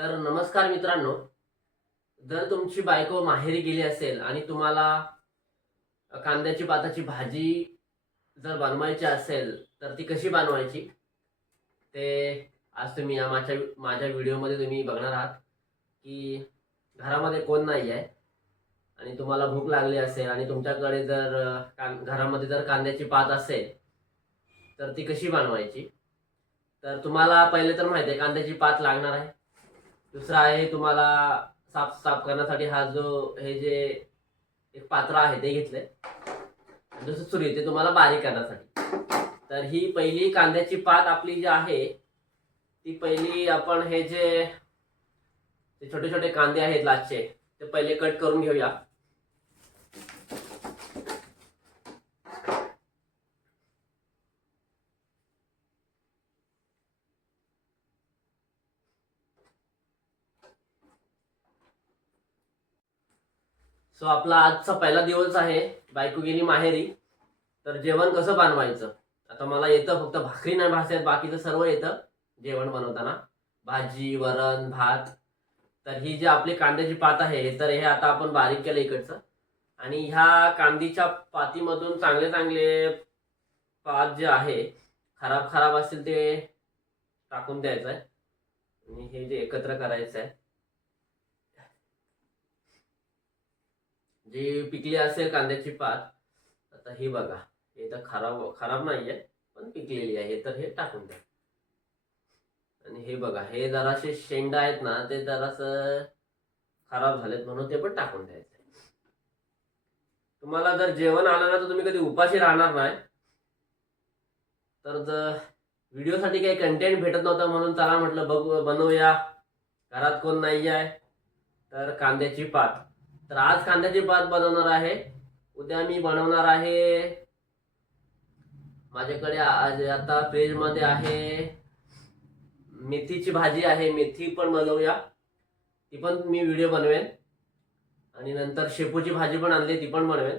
तर नमस्कार मित्रांनो. जर तुमची बायको माहेरी गेली असेल आणि तुम्हाला कांद्याची पाताची भाजी जर बनवायची असेल तर ती कशी बनवायची? ते आज तुम्ही या माझ्या माझ्या व्हिडिओमध्ये तुम्ही बघणार आहात की घरामध्ये कोण नाही आहे आणि तुम्हाला भूक लागली असेल आणि तुमच्याकडे जर कां घरामध्ये जर कांद्याची पात असेल तर ती कशी बनवायची? तर तुम्हाला पहिले तर माहिती आहे कांद्याची पात लागणार आहे. दुसरा आहे तुम्हाला साफ साफ करण्यासाठी हा जो हे जे एक पात्र आहे ते घेतलंय. दुसरं सुरी ते तुम्हाला बारीक करण्यासाठी. तर ही पहिली कांद्याची पात आपली जी आहे ती पहिली आपण हे जे छोटे छोटे कांदे आहेत लास्टचे ते पहिले कट करून घेऊया. सो आपला आजचा पहिला दिवस आहे बायको गेली माहेरी. तर जेवण कसं बनवायचं? आता मला येतं फक्त भाकरी नाही भासत बाकीचं सर्व येतं जेवण बनवताना. भाजी वरण भात. तर ही जी आपली कांद्याची पात आहे तर हे आता आपण बारीक केलं इकडचं. आणि ह्या कांदीच्या पातीमधून चांगले चांगले पात जे आहे खराब खराब असतील ते टाकून द्यायचं आहे आणि हे जे एकत्र करायचं आहे जी पिकली असेल कांद्याची पात आता ही बघा. हे तर खराब खराब नाही आहे पण पिकलेली आहे. तर हे टाकून द्या. आणि हे बघा हे जरासे शेंडा आहेत ना ते जरासं खराब झालेत म्हणून ते पण टाकून द्यायचं. तुम्हाला जर जेवण आलं ना तर तुम्ही कधी उपाशी राहणार नाही. तर जर व्हिडिओसाठी काही कंटेंट भेटत नव्हता म्हणून चला म्हटलं बघू बनवूया. घरात कोण नाही आहे तर कांद्याची पात. तर आज कांद्याची भात बनवणार आहे. उद्या मी बनवणार आहे. माझ्याकडे आज आता फ्रीजमध्ये आहे. मेथीची भाजी आहे. मेथी पण बनवूया. ती पण मी व्हिडिओ बनवेन. आणि नंतर शेपूची भाजी पण आणली ती पण बनवेन.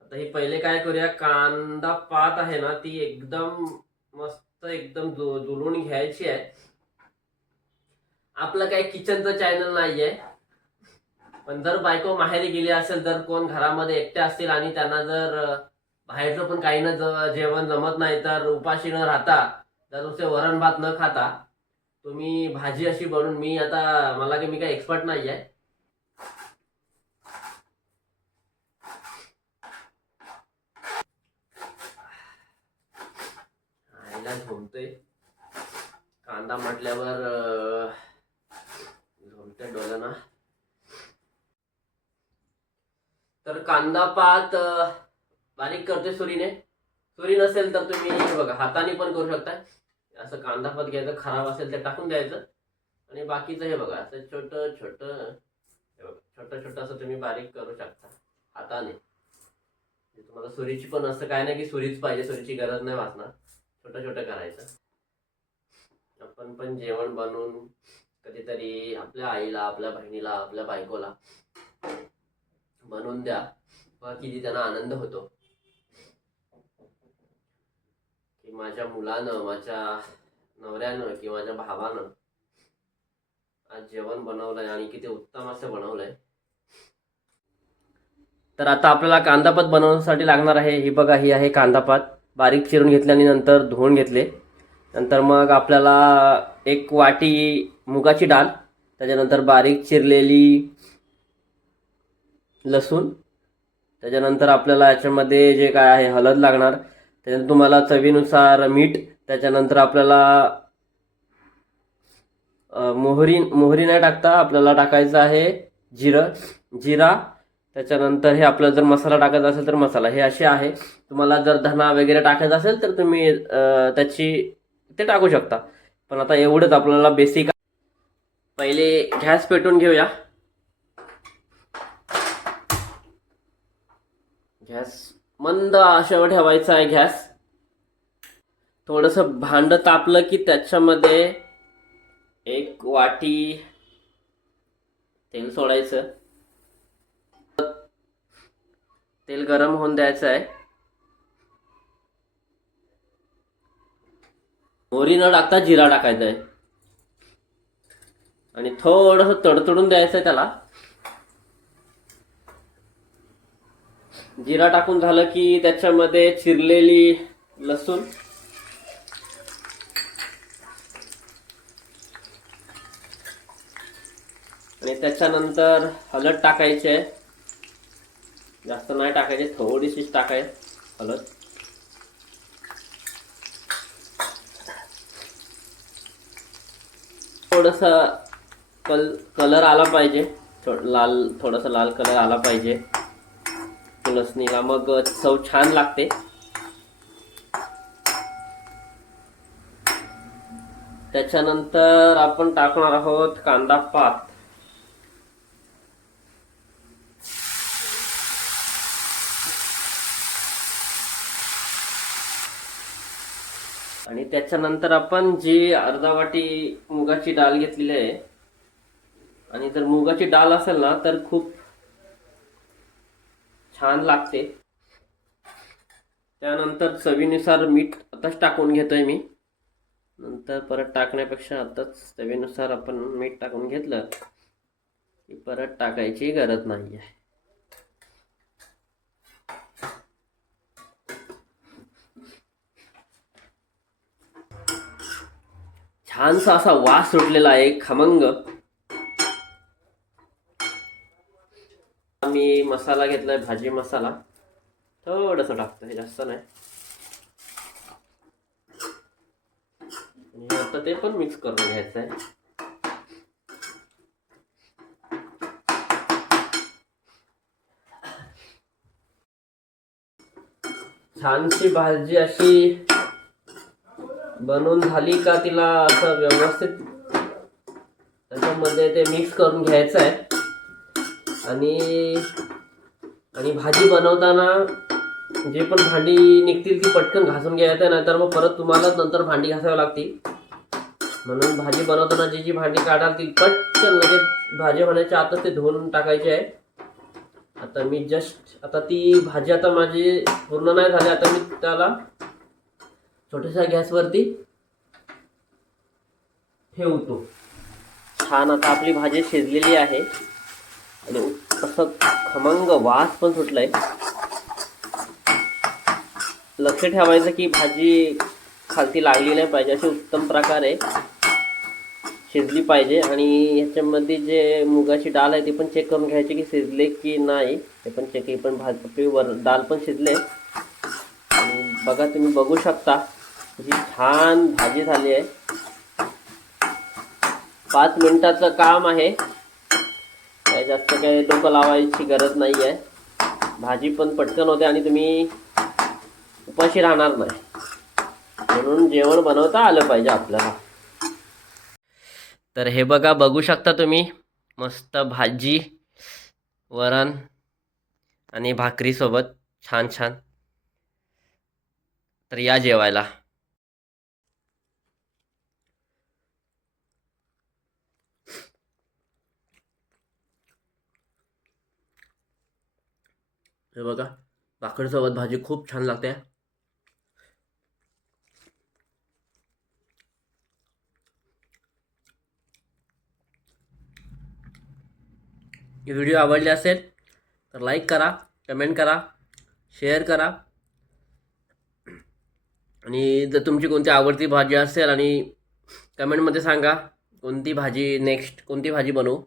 आता ही पहिले काय करूया? कांदा पात आहे ना ती एकदम मस्त एकदम जुलून घ्यायची आहे. आपलं काही किचनचं चॅनल नाही आहे पण जर बायको माहेरी गेली असेल तर कोण घरामध्ये एकटे असतील आणि त्यांना जर बाहेरचं पण काही न जेवण जमत नाही तर उपाशी न राहता जर नुसते वरण भात न खाता तुम्ही भाजी अशी बनवून मी आता मला की मी काही एक्सपर्ट नाही आहे आईला झोमतोय कांदा म्हटल्यावर अ, झोमते डोलं ना तर कांदा पात बारीक करते सुरीने. सुरी नसेल तर तुम्ही हे बघा हाताने पण करू शकता. असं कांदा पात घ्यायचं खराब असेल ते टाकून द्यायचं. आणि बाकीचं हे बघा असं छोटं छोटं हे बघा छोटं छोटं असं तुम्ही बारीक करू शकता हाताने. म्हणजे तुम्हाला सुरीची पण असं काय नाही की सुरीच पाहिजे सुरीची गरज नाही वाचणार छोटं छोटं करायचं. आपण पण जेवण बनवून कधीतरी आपल्या आईला आपल्या बहिणीला आपल्या बायकोला बनवून द्या. व किती त्यांना आनंद होतो. की माझ्या मुलानं माझ्या नवऱ्यानं किंवा माझ्या भावानं आज जेवण बनवलंय आणि किती उत्तम असं बनवलंय. तर आता आपल्याला कांदापात बनवण्यासाठी लागणार आहे. ही बघा ही आहे कांदापात. बारीक चिरून घेतले आणि नंतर धुवून घेतले. नंतर मग आपल्याला एक वाटी मुगाची डाळ त्याच्यानंतर बारीक चिरलेली लसूण. त्याच्यानंतर आपल्याला याच्यामध्ये जे काय आहे हळद लागणार. त्याच्यानंतर तुम्हाला चवीनुसार मीठ. त्याच्यानंतर आपल्याला मोहरी मोहरी नाही टाकता. आपल्याला टाकायचं आहे जिरं. जिरा. त्याच्यानंतर हे आपल्याला जर मसाला टाकायचा असेल तर मसाला. हे असे आहे. तुम्हाला जर धना वगैरे टाकायचा असेल तर तुम्ही त्याची ते टाकू शकता. पण आता एवढंच. आपल्याला बेसिक पहिले गॅस पेटून घेऊया. गॅस मंद आशेवर ठेवायचा आहे गॅस थोडंसं भांड तापलं की त्याच्यामध्ये एक वाटी तेल सोडायचं. तेल गरम होऊन द्यायचं आहे. मोरी न टाकता जिरा टाकायचा आहे. आणि थोडंसं तडतडून द्यायचं आहे त्याला. जिरा टाकून झालं की त्याच्यामध्ये चिरलेली लसूण. आणि त्याच्यानंतर हळद टाकायची आहे. जास्त नाही टाकायची थोडीशीच टाकाय हळद. थोडस कल कलर आला पाहिजे. थो- लाल थोडासा लाल कलर आला पाहिजे. लसणीला मग चव छान लागते. त्याच्यानंतर आपण टाकणार आहोत कांदा पात. आणि त्याच्यानंतर आपण जी अर्धा वाटी मुगाची डाळ घेतलेली आहे. आणि जर मुगाची डाळ असेल ना तर खूप छान लागते. त्यानंतर चवीनुसार मीठ आताच टाकून घेतोय मी. नंतर परत टाकण्यापेक्षा आताच चवीनुसार आपण मीठ टाकून घेतलं की परत टाकायची गरज नाही आहे छानसा असा वास सुटलेला आहे खमंग. मी मसाला घेतलाय भाजी मसाला. थोडस हे जास्त नाही. आता ते पण मिक्स करून घ्यायचं आहे छानशी भाजी अशी बनवून झाली का तिला असं व्यवस्थित त्याच्यामध्ये ते मिक्स करून घ्यायचं आहे आणि आणि भाजी बनवताना जे पण भांडी निघतील ती पटकन घासून घ्यायचं आहे नाहीतर मग परत तुम्हाला नंतर भांडी घासावी लागतील. म्हणून भाजी बनवताना जी जी भांडी काढाल ती पटकन लगेच भाजी होण्याच्या आतच ते धुवून टाकायची आहे. आता मी जस्ट आता ती भाजी आता माझी पूर्ण नाही झाली आता मी त्याला छोट्याशा गॅसवरती ठेवतो. छान आता आपली भाजी शिजलेली आहे. आणि असं खमंग वास पण सुटलाय. लक्ष ठेवायचं की भाजी खालती लागली नाही पाहिजे अशी उत्तम प्रकारे शिजली पाहिजे. आणि ह्याच्यामध्ये जे मुगाची डाळ आहे ती पण चेक करून घ्यायची की शिजले की नाही. ते पण चेक ही पण भाजी वर डाळ पण शिजले. आणि बघा तुम्ही बघू शकता ही छान भाजी झाली आहे. पाच मिनिटाचं काम आहे. काय जास्त काही डोकं लावायची गरज नाही आहे भाजी पण पटकन होते आणि तुम्ही उपाशी राहणार नाही. म्हणून जेवण बनवता आलं पाहिजे आपल्याला. तर हे बघा बघू शकता तुम्ही. मस्त भाजी वरण आणि भाकरीसोबत छान छान तर या जेवायला. हे बघा भाकरीसोबत भाजी खूप छान लागते. व्हिडिओ आवडले असेल तर लाईक करा कमेंट करा शेअर करा. आणि जर तुमची कोणती आवडती भाजी असेल आणि कमेंटमध्ये सांगा कोणती भाजी नेक्स्ट कोणती भाजी बनवू.